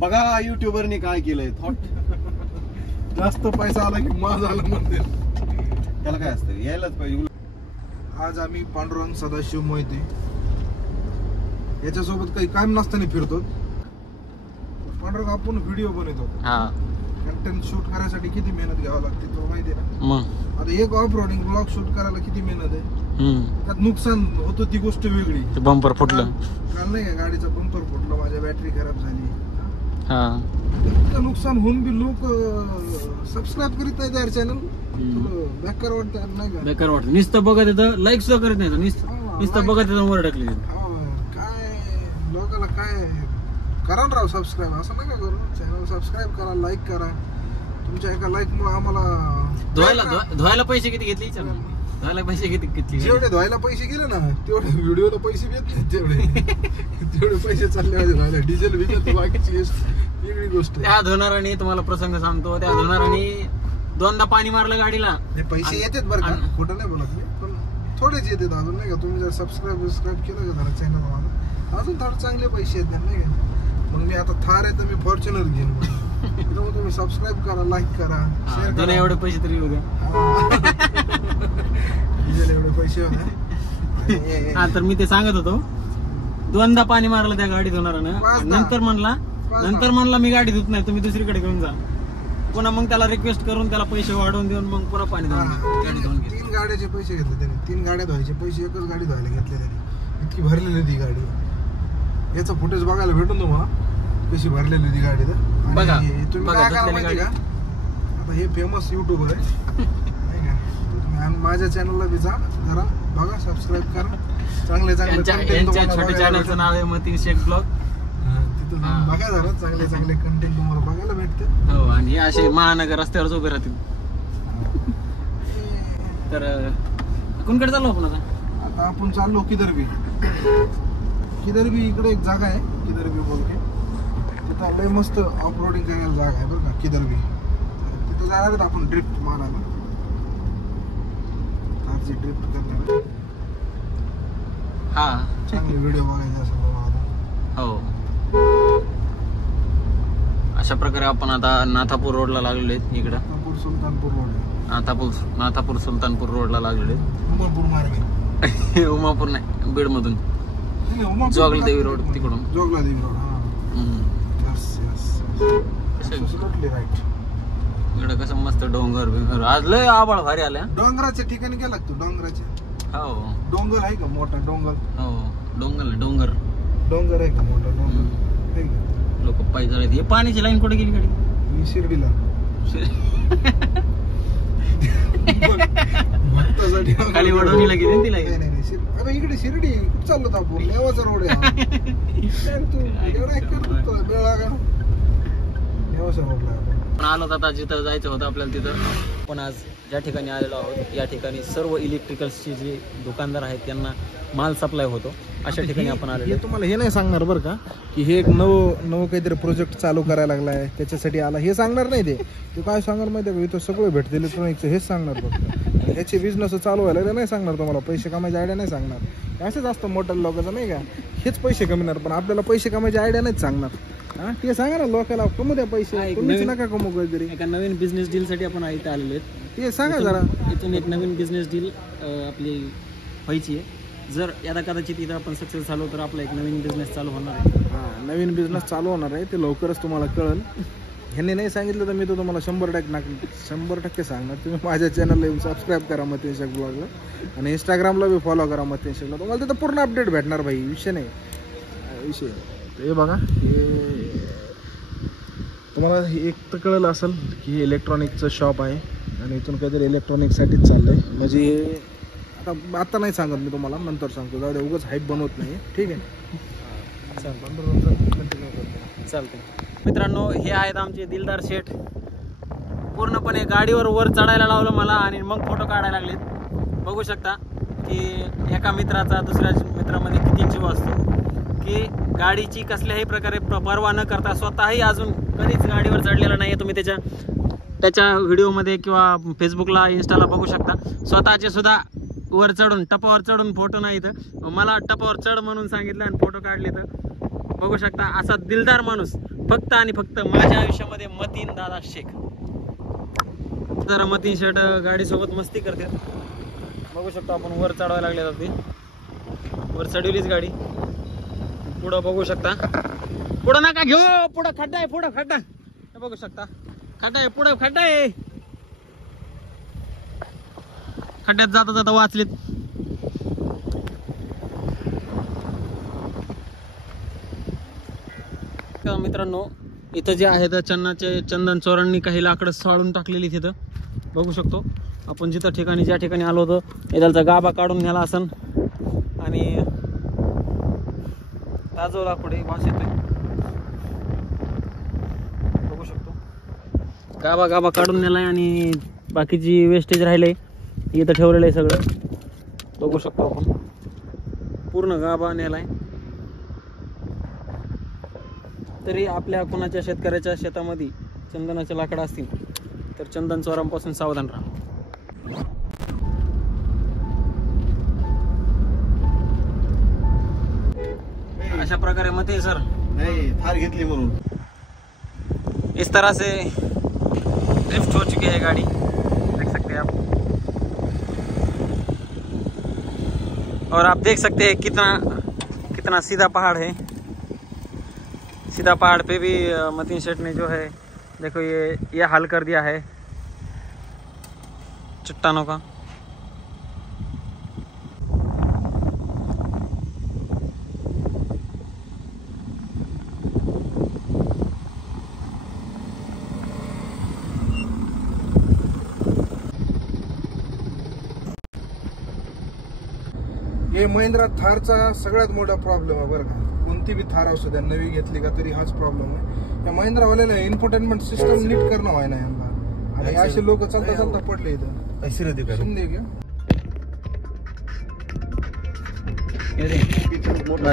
बघा युट्यूबरनी काय केलंय थॉट जास्त पैसा आला की माझ आला म्हणते. त्याला काय असतं यायलाच पाहिजे. आज आम्ही पांडुरंग सदाशिव मोहिते याच्यासोबत काही काम नसताना फिरतो. पांडुरंग आपण व्हिडिओ बनवतो. कंटेंट शूट करायसाठी किती मेहनत घ्यावं लागते तुला माहिती आहे ना. मग आता एक ऑफ रोडिंग ब्लॉग शूट करायला किती मेहनत आहे. त्यात नुकसान होतं ती गोष्ट वेगळी. बंपर फुटलं काल नाही का गाडीचा बंपर फुटलं, माझ्या बॅटरी खराब झाली. हा नुकसान होऊन बी लोक सबस्क्राईब करीत नाही यार चॅनल. बेकार वाटतं नाही का. बेकार वाटत. नुसतं बघत येतं, लाईक सुद्धा करत नाही. नुसतं बघत येतं वर टाकले. काय लोकांना काय करा ना राव सबस्क्राईब. असं नका करू. चॅनल सबस्क्राईब करा, लाईक करा. तुमच्या एका लाईक मुळे आम्हाला धुवायला पैसे किती घेतले. धुवायला पैसे किती घेतले. जेवढे धुवायला पैसे गेले ना तेवढे व्हिडिओला पैसे येत नाही. तेवढे पैसे चालले धुवायला. डिझेल बिझेल बाकीची वेगळी गोष्ट. त्या धुणाराने तुम्हाला प्रसंग सांगतो, त्या धुणाराने 2दा पाणी मारलं गाडीला. पैसे येतात बरं का, खोटं नाही बोलत मी, पण थोडेच येतात अजून नाही का. तुम्ही जर सबस्क्राईब केलं का जरा चॅनल मला अजून थोडे चांगले पैसे येतात नाही का. मग मी आता थार आहे तर मी फॉर्च्युनर घेईन. त्यामुळे तुम्ही सबस्क्राईब करा, लाईक करा, शेअर करा. एवढे पैसे तरी होते. एवढे पैसे होते. हा तर मी ते सांगत होतो. 2दा पाणी मारलं त्या गाडी धुणारानं. नंतर म्हणला मी गाडी धुत नाही, तुम्ही दुसरीकडे घेऊन जा. पुन्हा मग त्याला रिक्वेस्ट करून त्याला पैसे वाढवून देऊन मग पुन्हा पाणी गाडी धुवून 3 गाड्याचे पैसे घेतले त्याने. 3 गाड्या धुवायचे पैसे एकच गाडी धुवायला घेतले त्याने. इतकी भरलेली ती गाडी. याचं फुटेज बघायला भेटून तुम्हाला कशी भरलेली ती गाडी. तर बघा तुम्ही काय करा माहिती का, आता हे फेमस युट्यूबर आहे नाही का. तुम्ही माझ्या चॅनलला बी जा, जरा बघा, सबस्क्राईब करा. चांगले छोट्या चॅनलचं नाव आहे मतीन शेख ब्लॉग. तिथं बघा जरा चांगले कंटेंट तुम्हाला बघायला भेटते. हो आणि हे असे महानगर रस्त्यावरच उभे राहतील. तर कोणकडे चाललो आपण आता आपण चाललो किदरबी इकडे एक जागा आहे किदरबी बोलके. तिथं लय मस्त ऑफ रोडिंग करायला जागा आहे बरं का किदरबी. तिथे जाणार आहेत आपण ड्रिफ्ट मारायला. कारची ड्रिफ्ट करणार. हा चांगले व्हिडिओ बघायचे असं मला. हो अशा प्रकारे आपण आता नाथापूर रोडला लागलेलो आहेत. इकडं सुलतानपूर रोड. नाथापूर सुलतानपूर रोडला लागलेलो आहेत. उमापूर मार्गे. उमापूर नाही, बीड मधून जोगलादेवी रोड तिकडून. जोगलादेवी रोड. इकडं कसं मस्त डोंगर. आज लय आबाळ भारी आल्या. डोंगराच्या ठिकाणी गेला तू. डोंगराच्या हो डोंगर आहे का मोठा डोंगर. हो डोंगर डोंगर आहे का मोठा डोंगर. लोक पायी झाले. हे पाण्याची लाईन कुठे गेली गाडी. मी शिर्डीला भक्तासाठी खाली वडवणीला गेली तिला. नाही इकडे शिर्डी कुठं चाललो होतो आपण. नेवाचा रोड आहे. तू नेवाचा रोडला पण आलो आता जिथं जायचं होतं आपल्याला तिथं. पण आज ज्या ठिकाणी आलेलो आहोत या ठिकाणी सर्व इलेक्ट्रिकल्सचे जे दुकानदार आहेत त्यांना माल सप्लाय होतो. अशा ठिकाणी आपण आलेलो. तुम्हाला हे नाही सांगणार बरं का की हे एक नवं काहीतरी प्रोजेक्ट चालू करायला लागलाय त्याच्यासाठी आला हे सांगणार नाही. ते काय सांगणार माहिती आहे का, इथं सगळं भेटते इलेक्ट्रॉनिकचं हेच सांगणार फक्त. ह्याचे बिझनेस चालू व्हायला नाही सांगणार तुम्हाला. पैसे कमायची आयडिया नाही सांगणार. असंच असतं मोठ्या लोकांचं नाही का, हेच पैसे कमवणार. पण आपल्याला पैसे कमायची आयडिया नाहीच सांगणार. हा ते सांगा ना लोकांना कमू द्या पैसे. तुम्हीच नका कमू काहीतरी. एका नवीन बिझनेस डील साठी आपण इथे आलेलो आहेत. ते सांगा जरा. इथून एक नवीन बिझनेस डील आपली व्हायची आहे. जर यादा कदाचित इथं आपण सक्सेस झालो तर आपला एक नवीन बिझनेस चालू होणार आहे. नवीन बिझनेस चालू होणार आहे. ते लवकरच तुम्हाला कळेल. ह्यांनी नाही सांगितलं तर मी तो तुम्हाला 100% सांगणार. तुम्ही माझ्या चॅनलला येऊन सबस्क्राईब करा मतीन शेख ब्लॉगला. आणि इंस्टाग्रामला बी फॉलो करा मतीन शेखला. तुम्हाला तिथं पूर्ण अपडेट भेटणार भाई. विषय नाही विषय. हे बघा हे तुम्हाला एक तर कळलं असेल की हे इलेक्ट्रॉनिकचं शॉप आहे. आणि इथून काहीतरी इलेक्ट्रॉनिकसाठीच चाललं आहे. म्हणजे हे आता नाही सांगत मी तुम्हाला, नंतर सांगतो. जाऊ दे उगाच हाईप बनवत नाही. ठीक आहे चालतंय. मित्रांनो हे आहेत आमचे दिलदार शेठ. पूर्णपणे गाडीवर वर चढायला लावलं मला आणि मग फोटो काढायला लागलेत. बघू शकता की एका मित्राचा दुसऱ्या मित्रामध्ये किती जीव असतो. की गाडीची कसल्याही प्रकारे पर्वा न करता स्वतःही अजून कधीच गाडीवर चढलेला नाही. तुम्ही त्याच्या व्हिडिओमध्ये किंवा फेसबुकला इंस्टाला बघू शकता. स्वतःचे सुद्धा वर चढून टपावर चढून फोटो नाही. तर मला टपावर चढ म्हणून सांगितलं आणि फोटो काढले. तर बघू शकता असा दिलदार माणूस फक्त आणि फक्त माझ्या आयुष्यामध्ये मतीन दादा शेख. जरा मतीन शेठ गाडी सोबत मस्ती करते. बघू शकतो आपण वर चढवायला लागले जाते. वर चढवलीच गाडी. पुढं बघू शकता. पुढं नका घेऊ. पुढं खड्डा आहे. पुढं खड्डा हे बघू शकता. खड्डा आहे. पुढं खड्डा आहे. खड्ड्यात जाता जाता वाचलेत. मित्रांनो इथं जे आहे तर चंदन चोरांनी काही लाकडं साळून टाकलेली तिथं बघू शकतो आपण. जिथं ठिकाणी ज्या ठिकाणी आलो होतो इथलचा गाभा काढून न्याला असन आणि ताजो लाकूड आहे वास येतोय बघू शकतो. गाभा काढून नेलाय आणि बाकीची वेस्टेज राहिले इथं ठेवलेलं आहे सगळं बघू शकतो आपण. पूर्ण गाभा नेलाय. तरी आपल्या कोणाच्या शेतकऱ्याच्या शेतामध्ये चंदनाचे लाकडं असतील तर चंदन चोरांपासून सावधान राहा. अशा प्रकारे मत है सर. नाही थार घेतली म्हणून. इस तरह से ड्रिफ्ट हो चुकी है गाड़ी, देख सकते हैं आप. और आप देख सकते हैं कितना सीधा पहाड़ है. सीधा पहाड़ पे भी मतीन शेठ ने जो है देखो ये हाल कर दिया है चट्टानों का. हे महिंद्रा थारचा सगळ्यात मोठा प्रॉब्लेम आहे बरं का. कोणती बी थार असू द्या नवी घेतली का तरी हाच प्रॉब्लेम आहे. या महिंद्रावाल्याला इन्फोटेनमेंट सिस्टम नीट करणं व्हाय ना यांना. आणि असे लोक चालता पडले इथं. शिंदे का मोठा